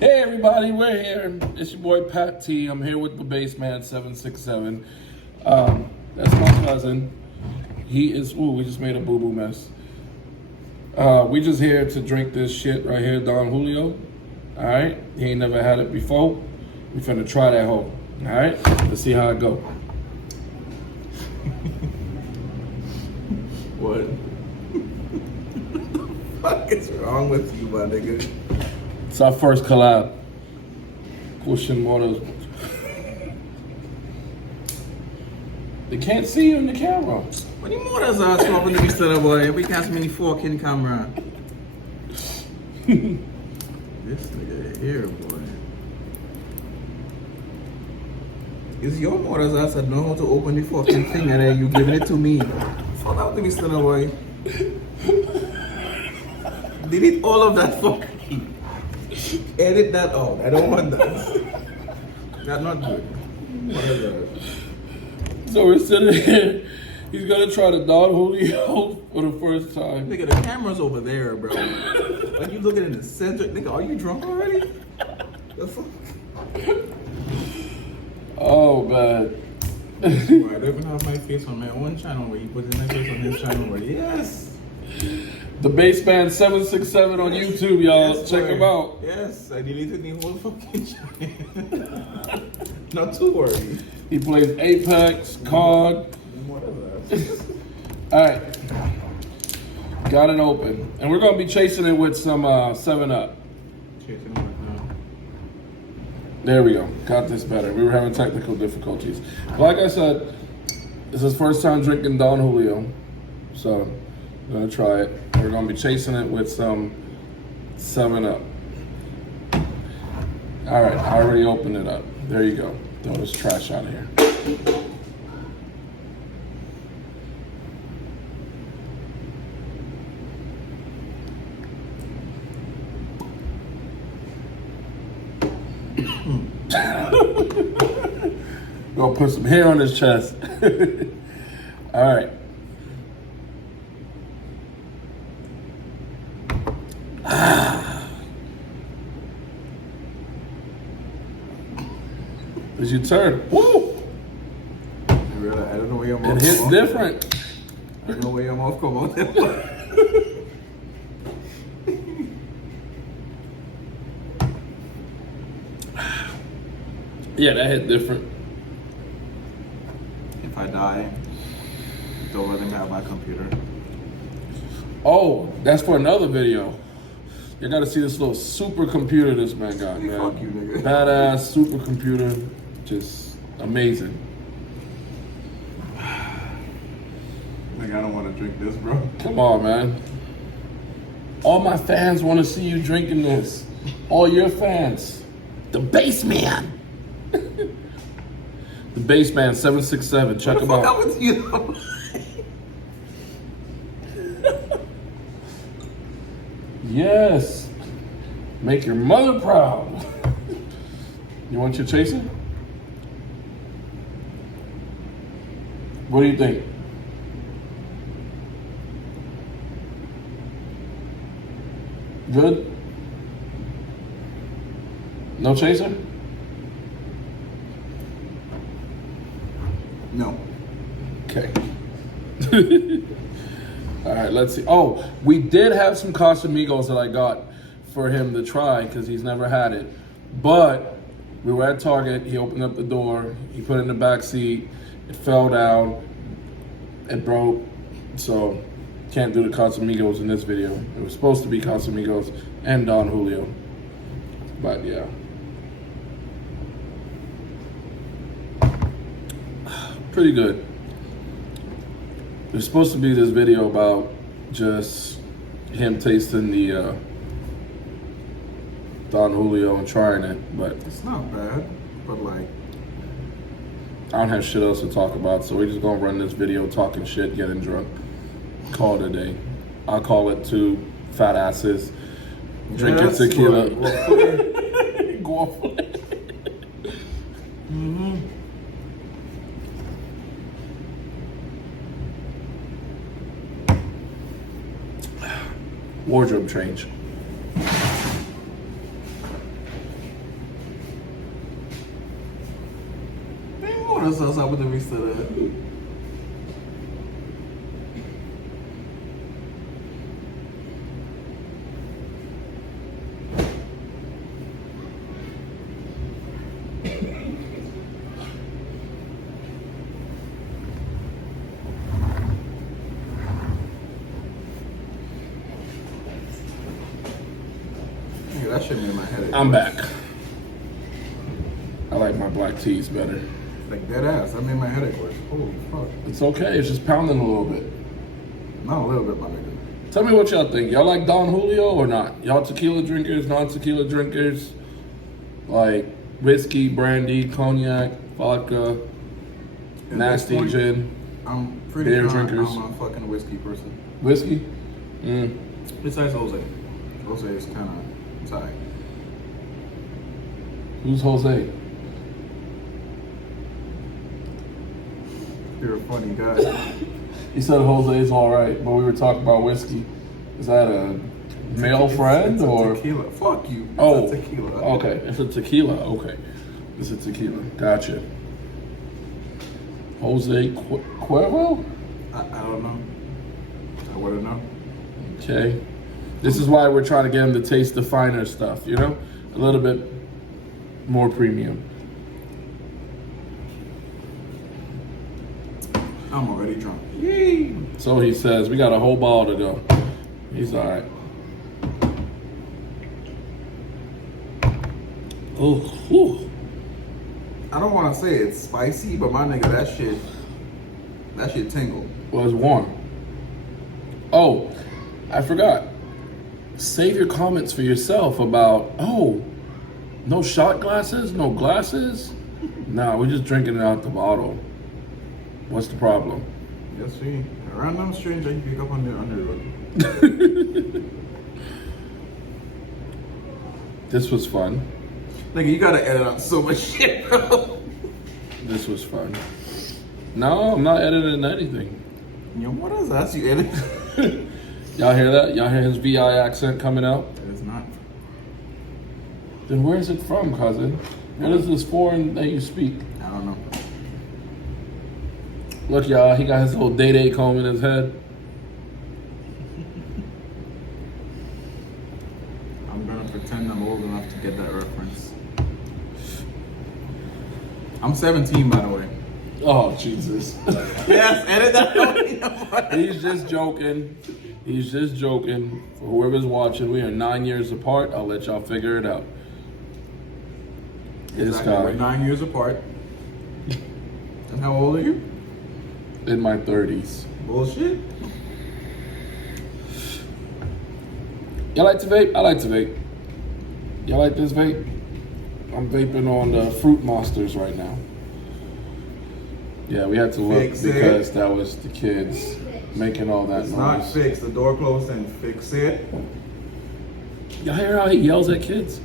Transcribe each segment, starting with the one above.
Hey everybody, we're here. It's your boy Pat T. I'm here with Dehbassman767. That's my cousin. He is, we just made a boo-boo mess. We just here to drink this shit right here, Don Julio. Alright, he ain't never had it before. We finna try that hoe. Alright, let's see how it go. What? What the fuck is wrong with you, my nigga? It's our first collab. Pushing waters. They can't see you in the camera. What do you more as us swapping to be still, boy? We can't see many fork in camera. This nigga here, boy. It's your more as us that know how to open the fucking thing and then you giving it to me. Fuck out to me still, boy. Delete all of that fucking. Edit that out. I don't want that. That's not good. What is that? So we're sitting here. He's gonna try the Don Julio for the first time. Nigga, the camera's over there, bro. Like you looking in the center. Nigga, are you drunk already? The fuck? Oh man. I don't even have my face on my own channel where he puts my face on his channel where yes. Dehbassman767 on YouTube, y'all. Yes, check boy. him out. Yes, I deleted the whole fucking channel. Not too worried. He plays Apex, COD. What is that? Alright. Got it open. And we're gonna be chasing it with some 7-Up. Chasing it now. There we go. Got this better. We were having technical difficulties. Like I said, this is his first time drinking Don Julio. So I'm gonna try it. We're gonna be chasing it with some 7-Up. Alright, I already opened it up. There you go. Throw this trash out of here. Gonna put some hair on his chest. Alright. It's your turn. Woo! I don't know where your mouth It hits different. I don't know where your mouth come out. Yeah, that hit different. If I die, don't let him have my computer. Oh, that's for another video. You gotta see this little supercomputer this man got, man. Fuck you, nigga. Badass supercomputer. Just amazing. Like, I don't want to drink this, bro. Come on, man. All my fans want to see you drinking this. All your fans. Dehbassman. Dehbassman767. Check him What the fuck out. up with you, though? Yes. Make your mother proud. You want your chaser? What do you think? Good? No chaser? No. Okay. All right, let's see. Oh, we did have some Casamigos that I got for him to try because he's never had it. But we were at Target. He opened up the door. He put it in the back seat. It fell down. It broke. So can't do the Casamigos in this video. It was supposed to be Casamigos and Don Julio. But yeah. Pretty good. There's supposed to be this video about just him tasting the Don Julio and trying it, but It's not bad, but like, I don't have shit else to talk about, so we're just gonna run this video talking shit, getting drunk. Call it a day. I'll call it 2 fat asses drinking tequila. Go off. Wardrobe change. Buenos Aires, Abu Dhabi, still there. Yeah, that shit made my headache. I'm back. I like my black teas better. Like dead ass. That made my headache worse. Holy fuck. It's okay. It's just pounding a little bit. Not a little bit, my nigga. Tell me what y'all think. Y'all like Don Julio or not? Y'all tequila drinkers, non-tequila drinkers? Like whiskey, brandy, cognac, vodka, nasty point, gin, I'm pretty beer sure drinkers. I'm a fucking whiskey person. Whiskey? Besides Jose. Jose is kind of tight. Who's Jose? You're a funny guy. He said Jose's all right, but we were talking about whiskey. Is that a male friend it's a or? tequila? Fuck you. It's Oh, a tequila. okay. It's a tequila. Okay, it's a tequila. Gotcha. Jose Cuervo? I don't know. I wouldn't know. Okay. This is why we're trying to get him to taste the finer stuff. You know, a little bit more premium. I'm already drunk. Yay! So he says, we got a whole ball to go. He's all right. Oh, whew. I don't want to say it's spicy, but my nigga, that shit tingle. Well, it's warm. Oh, I forgot. Save your comments for yourself about, no shot glasses, no glasses? Nah, we're just drinking it out the bottle. What's the problem? Yes, see. A random stranger you pick up on the road. This was fun. Nigga, you gotta edit out so much shit, bro. This was fun. No, I'm not editing anything. Yo, what is that? You edit? Y'all hear that? Y'all hear his VI accent coming out? It is not. Then where is it from, cousin? What is this foreign that you speak? I don't know. Look, y'all, he got his little day-day comb in his head. I'm gonna pretend I'm old enough to get that reference. I'm 17, by the way. Oh, Jesus. Yes, edit that. He's just joking. He's just joking. For whoever's watching, we are 9 years apart. I'll let y'all figure it out. This Exactly. We're guy, 9 years apart. And how old are you? in my 30s. Bullshit. Y'all like to vape? I like to vape. Y'all like this vape? I'm vaping on the Fruit Monsters right now. Yeah, we had to look Fix it. because that was the kids making all that It's noise. not fixed. The door closed and fix it. Y'all hear how he yells at kids?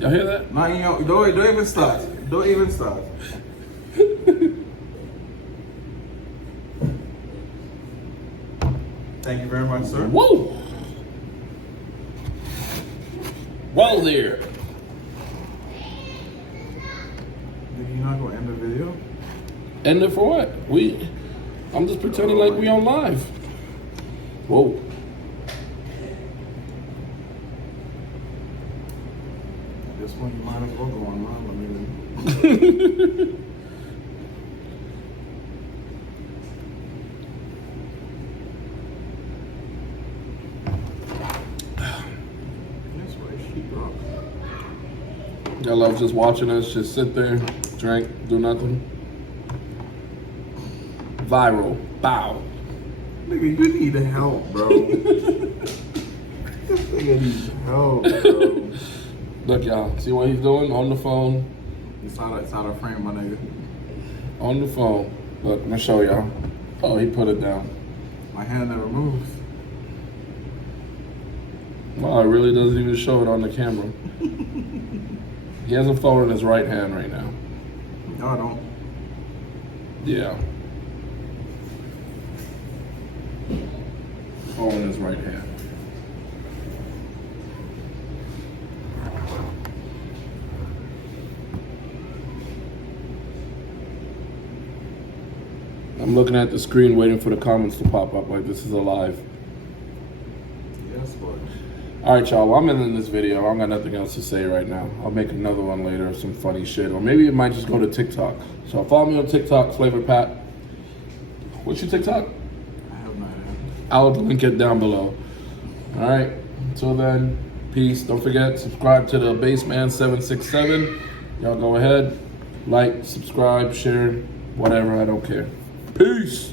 Y'all hear that? Not, you know, don't even start. Don't even start. Thank you very much, sir. Whoa! Well there. You're not gonna end the video? End it for what? I'm just pretending like we on live. Whoa. This one you might as well go on live. I mean, that's why she drunk. Y'all love just watching us just sit there, drink, do nothing. Viral. Bow. Nigga, you need help, bro. This nigga needs help, bro. Look, y'all. See what he's doing? On the phone. It's out of frame, my nigga. On the phone. Look, I'm gonna show y'all. Oh, he put it down. My hand never moves. Wow, it really doesn't even show it on the camera. He has a phone in his right hand right now. No, I don't. Yeah. Phone in his right hand. I'm looking at the screen waiting for the comments to pop up like this is alive. Yes, boy. Alright, y'all, well, I'm ending this video. I don't got nothing else to say right now. I'll make another one later of some funny shit. Or maybe it might just go to TikTok. So follow me on TikTok, FlavorPatt. What's your TikTok? I have no idea. I'll link it down below. Alright, until then, peace. Don't forget, subscribe to the Dehbassman767. Y'all go ahead, like, subscribe, share, whatever, I don't care. Peace!